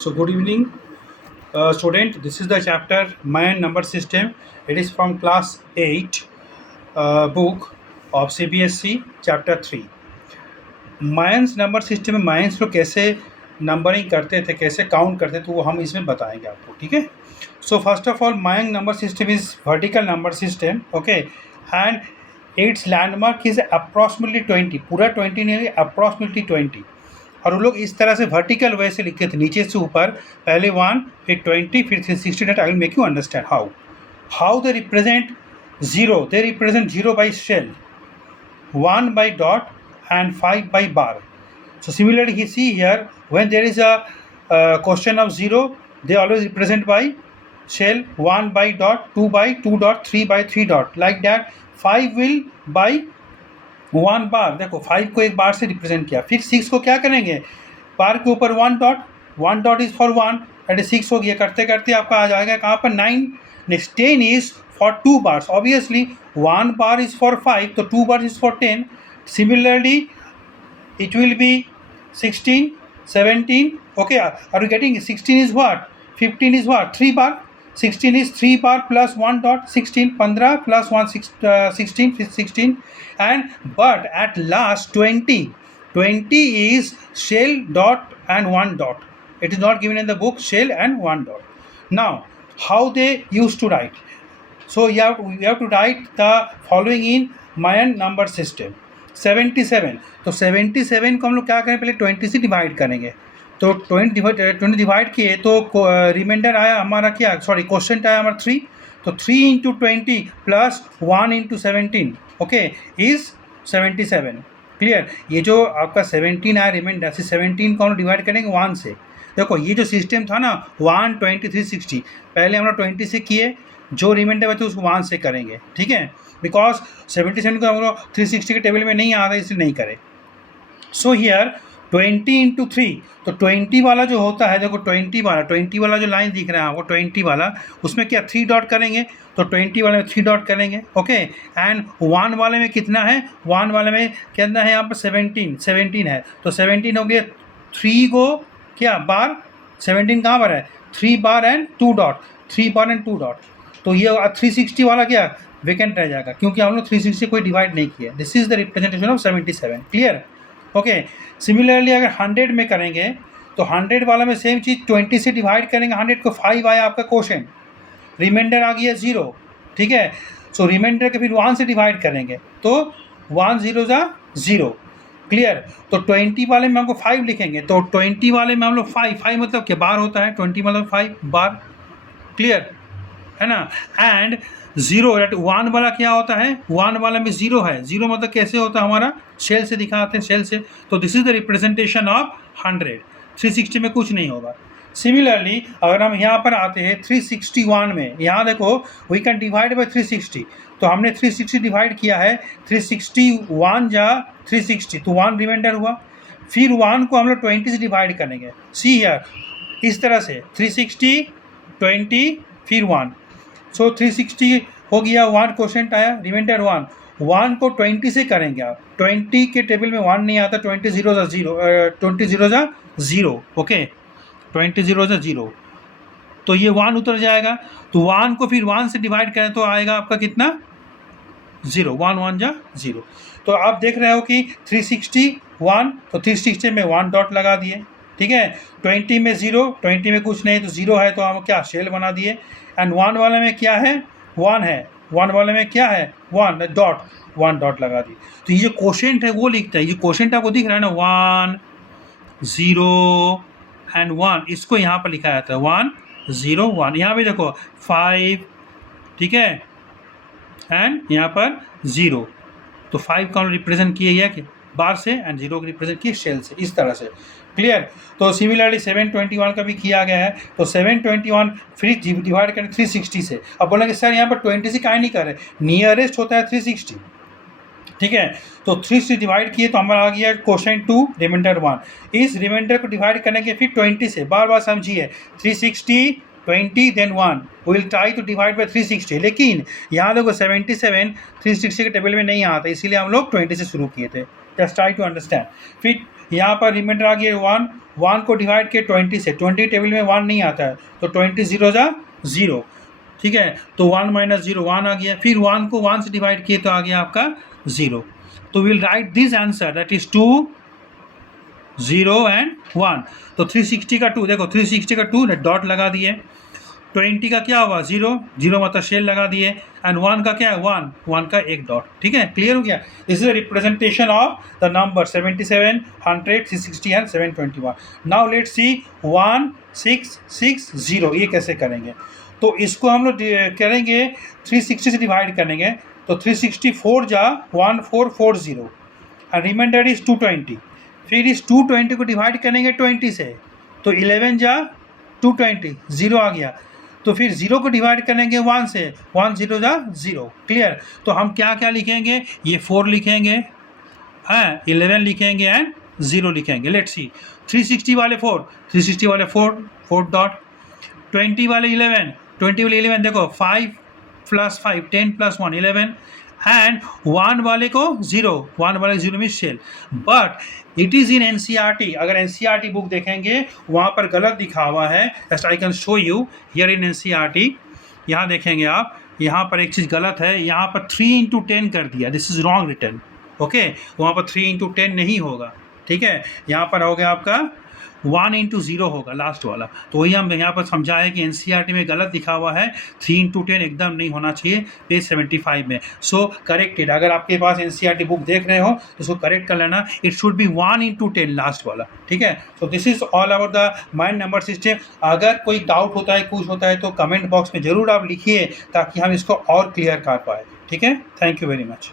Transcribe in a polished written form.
So good evening, student. This is the chapter Mayan number system. It is from class 8 book of CBSE chapter 3. Mayans number system में Mayans लोग कैसे numbering करते थे, कैसे count करते थे, तो वो हम इसमें बताएंगे आपको. ठीक है. So first of all Mayan number system is vertical number system. Okay. And its landmark is approximately 20. पूरा 20 नहीं, अप्रॉक्सीमेटली 20. और वो लोग इस तरह से वर्टिकल वे से लिखते थे, नीचे से ऊपर, पहले 1 फिर 20 फिर 60. I will make you understand how they represent zero. They represent zero by shell, 1 by dot and 5 by bar. So similarly you see here, when there is a question of zero, they always represent by shell, 1 by dot, 2 by 2 dot, 3 by 3 dot, like that. 5 will by 1 बार. देखो 5 को एक बार से represent किया. फिर 6 को क्या करेंगे, बार के ऊपर 1 dot is for 1, that is 6 हो गया. करते करते आपका आ जाएगा कहाँ पर 9. Next 10 is for 2 bars. Obviously 1 bar is for 5, तो 2 bar is for 10. Similarly it will be 16, 17. Okay, are you getting it? 16 is what, 15 is what, 3 bar. 16 is 3 bar plus 1 dot, 16. 15 plus 1, 16. And but at last 20 is shell, dot and 1 dot. It is not given in the book, shell and 1 dot. Now how they used to write? So you have to write the following in Mayan number system. 77. तो 77 को हम लोग क्या करें, पहले 20 से divide करेंगे. तो 20 डिवाइड किए तो रिमाइंडर आया हमारा क्या, सॉरी क्वेश्चन आया हमारा 3. तो 3 into 20 plus 1 into 17, okay, is 77. Clear. ये जो आपका 17 आया रिमाइंडर, 17 को हम लोग डिवाइड करेंगे 1 से. देखो ये जो सिस्टम था ना 1, 20, 360, पहले हम लोग 20 से किए, जो रिमाइंडर बचे उसको 1 से करेंगे. ठीक है, बिकॉज 77 को हम लोग 360 के टेबल में नहीं आ रहा है, इसलिए नहीं करें. सो हियर 20 इंटू 3, तो 20 वाला जो होता है, देखो 20 वाला जो लाइन दिख रहा है वो 20 वाला, उसमें क्या 3 डॉट करेंगे, तो 20 वाले में 3 डॉट करेंगे. ओके. एंड 1 वाले में कितना है, 1 वाले में कितना है यहाँ पर 17 है. तो 17 हो गया, 3 को क्या बार, 17 कहाँ पर है, 3 bar and 2 dot, 3 bar and 2 dot. तो ये 360 वाला क्या वेकेंट रह जाएगा, क्योंकि हम लोग 360 कोई डिवाइड नहीं किया. This is the representation of 77. Clear. Okay. Similarly अगर 100 में करेंगे तो 100 वाला में सेम चीज़, 20 से डिवाइड करेंगे. 100 को 5 आया आपका क्वेश्चन, रिमाइंडर आ गया 0. ठीक है. सो रिमाइंडर के फिर 1 से डिवाइड करेंगे, तो 1 0 जा 0. क्लियर. तो 20 वाले में हमको 5 लिखेंगे, तो 20 वाले में हम लोग 5 मतलब क्या बार होता है, 20 मतलब 5 बार. क्लियर है ना. एंड 0 1 वाला क्या होता है, 1 वाला में 0 है. 0 मतलब कैसे होता है, हमारा शेल से दिखाते हैं, शेल से. तो this is the representation of 100. 360 में कुछ नहीं होगा. सिमिलरली अगर हम यहाँ पर आते हैं 361 में, यहाँ देखो वी कैन डिवाइड बाई 360. तो हमने 360 डिवाइड किया है, 361 जा 360, तो 1 रिमाइंडर हुआ. फिर 1 को हम लोग 20 से डिवाइड करेंगे. सी हियर, इस तरह से 360 20 फिर 1. सो 360 हो गया, 1 क्वेश्चन आया, रिमाइंडर 1 को 20 से करेंगे आप. 20 के टेबल में 1 नहीं आता, 20 0 जा 0. ओके, 20 0 जा 0, तो ये 1 उतर जाएगा. तो 1 को फिर 1 से डिवाइड करें तो आएगा आपका कितना, 0. 1 जा 0. तो आप देख रहे हो कि 361, तो 360 में 1 डॉट लगा दिए. ठीक है. 20 में 0, 20 में कुछ नहीं, तो 0 है तो हम क्या शेल बना दिए. एंड 1 वाले में क्या है, 1 है. 1 वाले में क्या है, 1 डॉट लगा दी. तो ये जो क्वोशेंट है वो लिखता है. ये क्वोशेंट आपको दिख रहा है ना, 1 0 एंड 1, इसको यहाँ पर लिखा जाता है 1 0 1. यहाँ भी देखो 5, ठीक है, एंड यहाँ पर 0. तो 5 का रिप्रेजेंट किया गया कि बार से, एंड 0 को रिप्रेजेंट किया शेल से, इस तरह से. क्लियर. तो सिमिलरली 721 का भी किया गया है. तो 721 फिर डिवाइड करें 360 से. अब बोलेंगे सर यहाँ पर 20 से काहे नहीं कर रहे, नियरेस्ट होता है 360. ठीक है. तो 3 से डिवाइड किए तो हमारा आ गया क्वेश्चन 2 रिमाइंडर 1. इस रिमाइंडर को डिवाइड करेंगे फिर 20 से. बार बार समझिए, 360 20 then 1, will try to divide by 360. लेकिन यहाँ देखो 77 360 के टेबल में नहीं आता, इसीलिए हम लोग 20 से शुरू किए थे. Just try to understand. फिर यहाँ पर रिमाइंडर आ गया 1, 1 को डिवाइड किया 20 से, 20 टेबल में 1 नहीं आता है, तो 20 0 जा 0, ठीक है, तो 1 माइनस 0 1 आ गया, फिर 1 को 1 से डिवाइड किए तो आ गया आपका 0। तो will write this answer that is 2 0 and 1। तो 360 का 2, देखो 360 का 2 डॉट लगा दिए, 20 का क्या हुआ 0 0 मतलब शेल लगा दिए, एंड 1 का क्या है 1 1 का एक डॉट, ठीक है, क्लियर हो गया। This is a representation of the number 77, 100, 360 and 721। Now let's see 1 6 6 0 ये कैसे करेंगे। तो इसको हम लोग करेंगे 360 से डिवाइड करेंगे, तो 364 जा 1440 एंड रिमाइंडर इज 220, फिर इस 220 को डिवाइड करेंगे 20 से, तो 11 जा 220 0 आ गया, तो फिर 0 को डिवाइड करेंगे 1 से, 1 0 जा 0, क्लियर। तो हम क्या क्या लिखेंगे, ये 4 लिखेंगे, हाँ 11 लिखेंगे एंड 0 लिखेंगे। लेट्स सी 360 वाले 4, 360 वाले 4 4 डॉट, 20 वाले 11, 20 वाले 11 देखो 5 + 5 10 + 1 11, एंड 1 वाले को 0, 1 वाले 0 में shell, but it is in NCERT। अगर NCERT बुक देखेंगे वहाँ पर गलत दिखा हुआ है, just I can show you here in NCERT। यहाँ देखेंगे आप, यहाँ पर एक चीज़ गलत है, यहाँ पर 3 × 10 कर दिया, this is wrong return, okay, वहाँ पर 3 × 10 नहीं होगा, ठीक है, यहाँ पर हो गया आपका 1 × 0 होगा लास्ट वाला। तो वही हम यहाँ पर समझाए कि NCERT में गलत लिखा हुआ है, 3 × 10 एकदम नहीं होना चाहिए पेज 75 में। सो करेक्टेड, अगर आपके पास NCERT बुक देख रहे हो तो उसको करेक्ट कर लेना, इट शुड बी 1 × 10 लास्ट वाला, ठीक है। So this is all about the mind number system. अगर कोई डाउट होता है, कुछ होता है, तो कमेंट बॉक्स में ज़रूर आप लिखिए ताकि हम इसको और क्लियर कर पाए, ठीक है। Thank you very much.